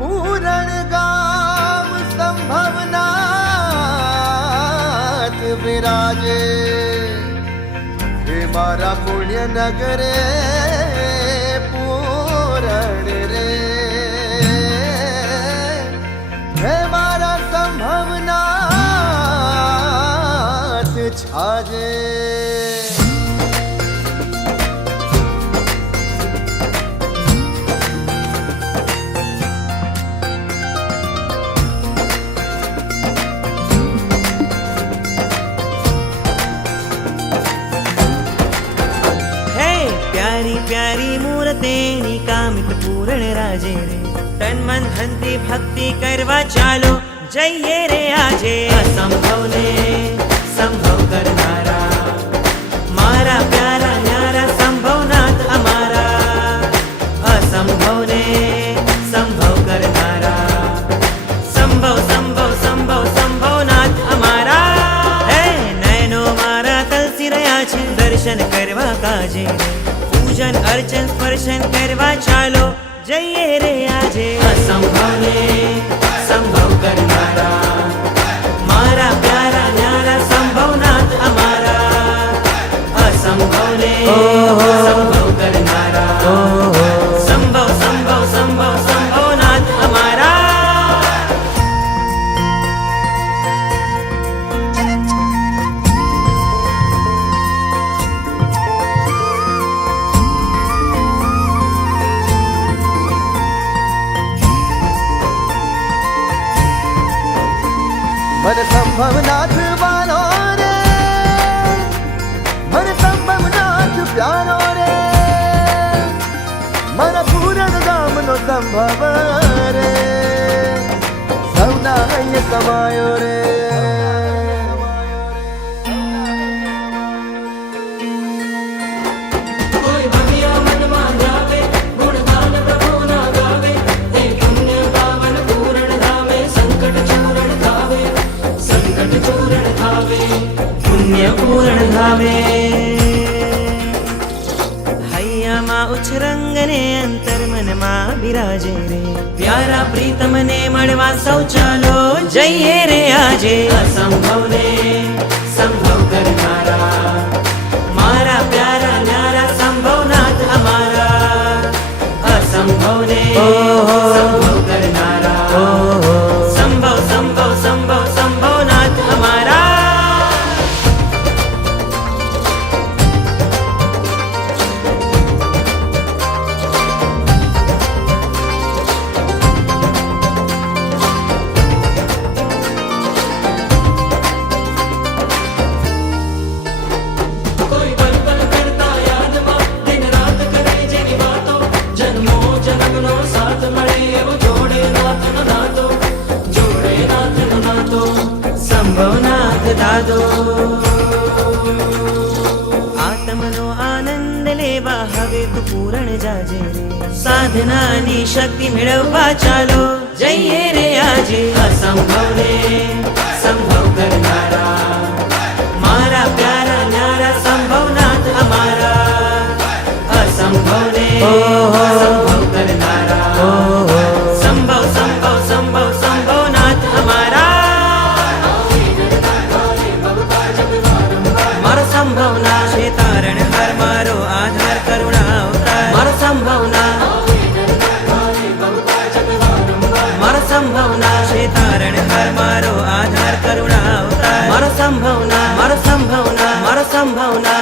પૂરણ ગામ સંભવનાથ વિરાજે, હે મારા પુણ્ય નગરે પૂરણ રે, હે મારા સંભવનાથ છાજે. प्यारी प्यारी मूर्तेनी कामित पूर्ण राजे रे, तन मन धनती भक्ति करवा चालो जइए रे आजे. असंभव ने संभव करनारा मारा प्यारा न्यारा संभवनाथ हमारा. असंभव ने संभव करनारा संभव संभव संभव संभवनाथ हमारा. હે નયનો મારા તલસી રહ્યા છે દર્શન કરવા કાજે, પૂજન અર્ચન સ્પર્શન કરવા ચાલો જઈએ રે આજે. અસંભવને સંભવ કરનારા મારા પ્યારા ન્યારા સંભવનાથ અમારા. અસંભવને સંભવ કરનારા સંભવ સંભવ સંભવ સંભવનાથ અમારા. મન સંભવનાથ વાલો રે, મન સંભવનાથ પ્યારો રે, મારા પૂરણ ગામનો સંભવ રે, સૌના અહીંયા સમાયો રે. પુણ્ય પૂર્ણ ધામે હૈયામાં ઉછરંગને અંતર મનમાં બિરાજે રે, પ્યારા પ્રીતમને મળવા સૌ ચાલો જઈએ રે આજે. અસંભવને સંભવ કરનારા મારા પ્યારા ન્યારા સંભવનાથ અમારા. અસંભવને સંભવ કરનારા સંભવ સંભવ સંભવ સંભવનાથ અમારા. સંભવનાથ દાદો આત્મનો આનંદ લેવા હવે તું પૂરણ જાજે રે, સાધનાની શક્તિ મેળવવા ચાલો જઈએ રે આજે. અસંભવને સંભવ કરનારા મારા પ્યારા ન્યારા સંભવનાથ અમારા. અસંભવને સંભવ કરનારા સંભવ સંભવ સંભવ સંભવનાથ અમારા. મારો સંભવના છે તારણ હાર મારો આધાર કરુણા અવતાર. મારો સંભવના મારો સંભવના છે તારણ હાર મારો આધાર કરુણા અવતાર. મારો સંભવના મારો સંભવના મારો સંભવના